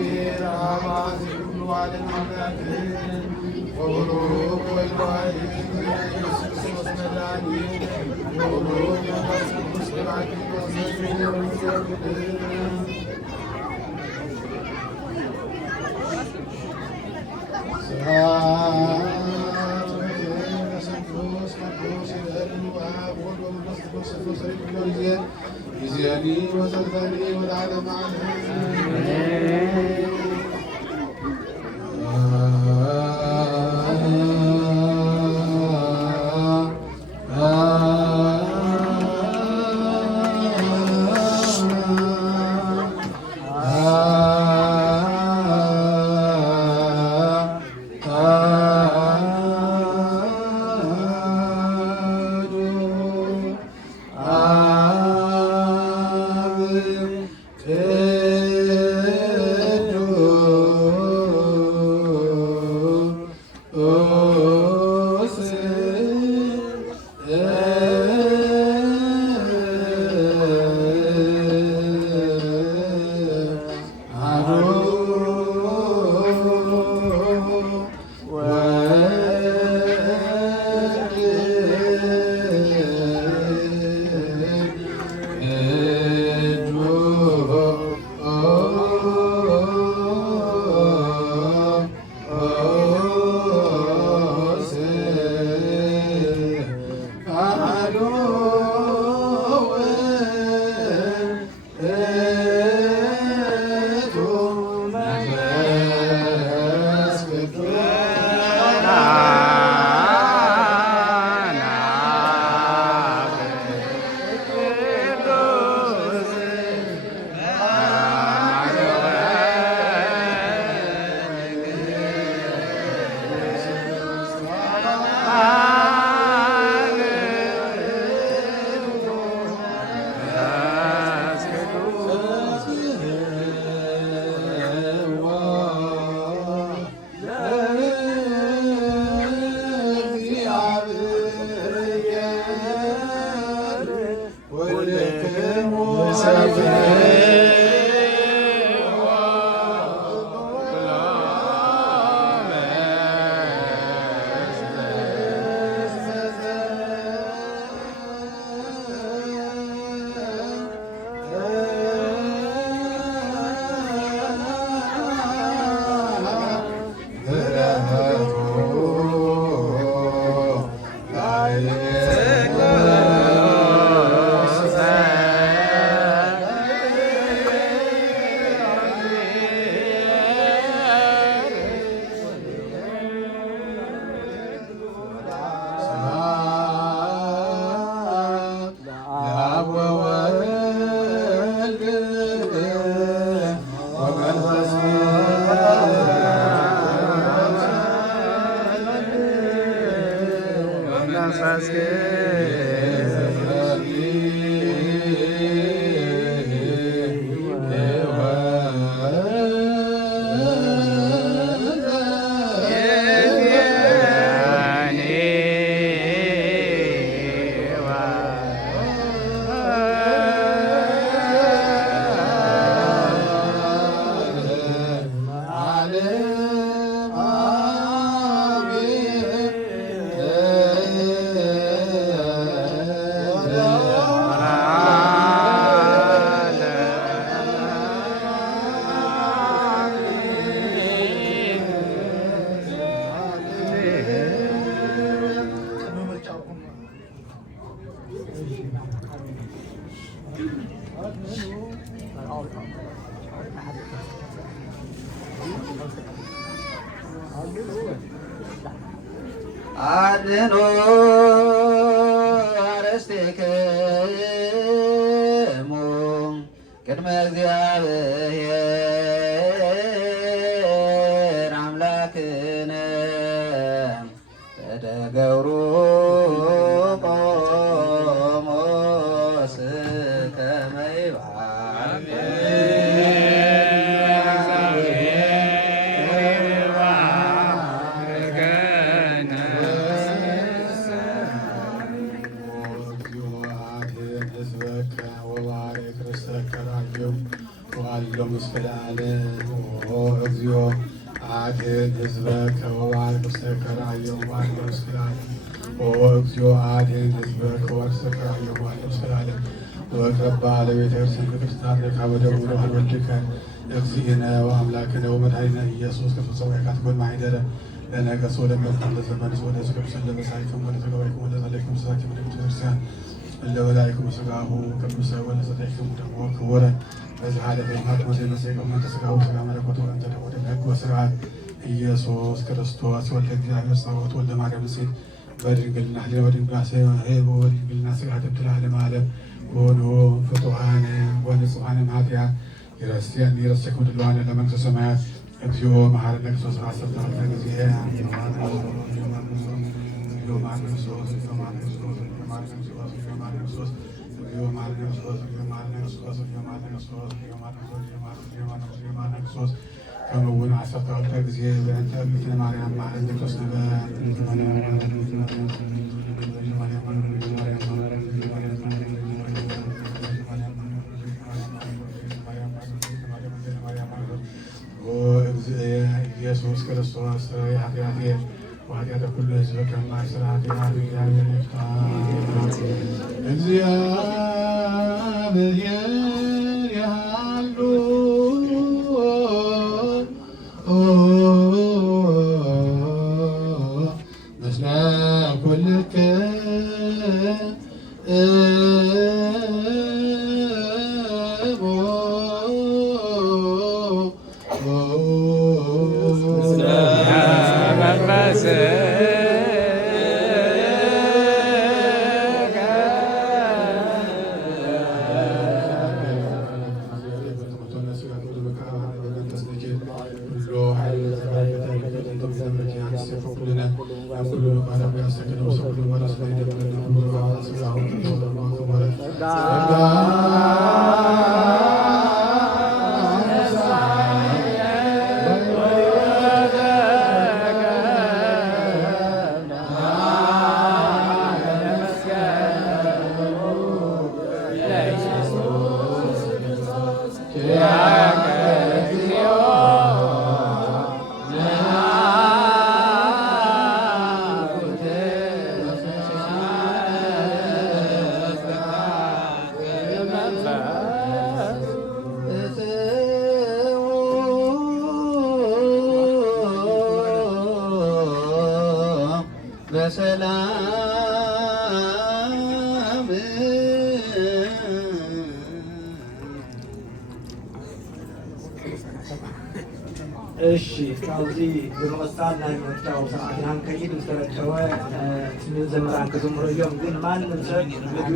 እግዚአብሔር አብ ሁሉ ዓለም አምላክ ወቡሩክ ወልድ ዋሕድ ኢየሱስ ክርስቶስ መድኃኒት ወቡሩክ መንፈስ ቅዱስ ጰራቅሊጦስ ጊዜኒ ወዘልፈኒ ወለዓለመ አድኅኖ አርእስቲክሙ ቅድመ እግዚአብሔር አምላክነ በደገብሩ ቆሞስ ከመ ይባርክ እግዚኦ አድኅን ሕዝበከ ወባርክ ውስተ ራእየሁ ወአድኅን እስከ ለዓለም። እግዚኦ አድኅን ሕዝበከ ወባርክ ውስተ ራእየሁ ወአድኅን እስከ ለዓለም። ወቀባ ለቤተ ክርስቲያን ቅድስት ረካበ ደሙ ወልድከ እግዚእነ ወአምላክነ ወመድኃኒነ ኢየሱስ ክርስቶስ ወይካትኮን ማኅደረ ለነገሥ ወለመርታም ለዘመንስ ወደ ስቅዱሳን ለመሳይክም ወደ ተገባይኩም ወደ ጸለይኩም ስሳኪም ወደ ቤተክርስቲያን ለበላይኩም ሥጋሁ ቅዱሰ ወለሰጠይኩም ደሞ ክቡረ በዚህ ሀለፈ ይማት ወደ መሰይቀው መንተ ሥጋሁ ሥጋ መለኮቱ ወንተ ደግሞ ወደ ሕግ ወሥርዓት ኢየሱስ ክርስቶስ ወልደ እግዚአብሔር ጸባኦት ወልደ ማርያም ሴት በድንግልና ሕሊና በድንግልና ሥጋ ደብትላ ዓለም ዓለም ኮኑ ፍጡሃነ ወንጹሃነ እምኃጢአት ይረስየኩም ድሉዋነ ለመንግሥተ ሰማያት እግዚኦ መሐረነ ክርስቶስ አሰርተ ጊዜ ከመውን አሰርተ ጊዜ በእንተ እምነ ማርያም ማረነ ክርስቶስ ኢየሱስ ክርስቶስ ኃጢአቴ ወኃጢአተ ኩሉ ሕዝብ ከማይሠራ ኃጢአት እግዚአብሔር ይፍታ። እግዚአብሔር ያሉ ምስለ ኩልከ በሰላም እሺ ካብዚ ብምቕፃል ናይ ምርጫው ሰዓትና ከይድ ዝተረከበ ዘመራን ክዝምሩ እዮም ግን ማንም ሰብ ምግቢ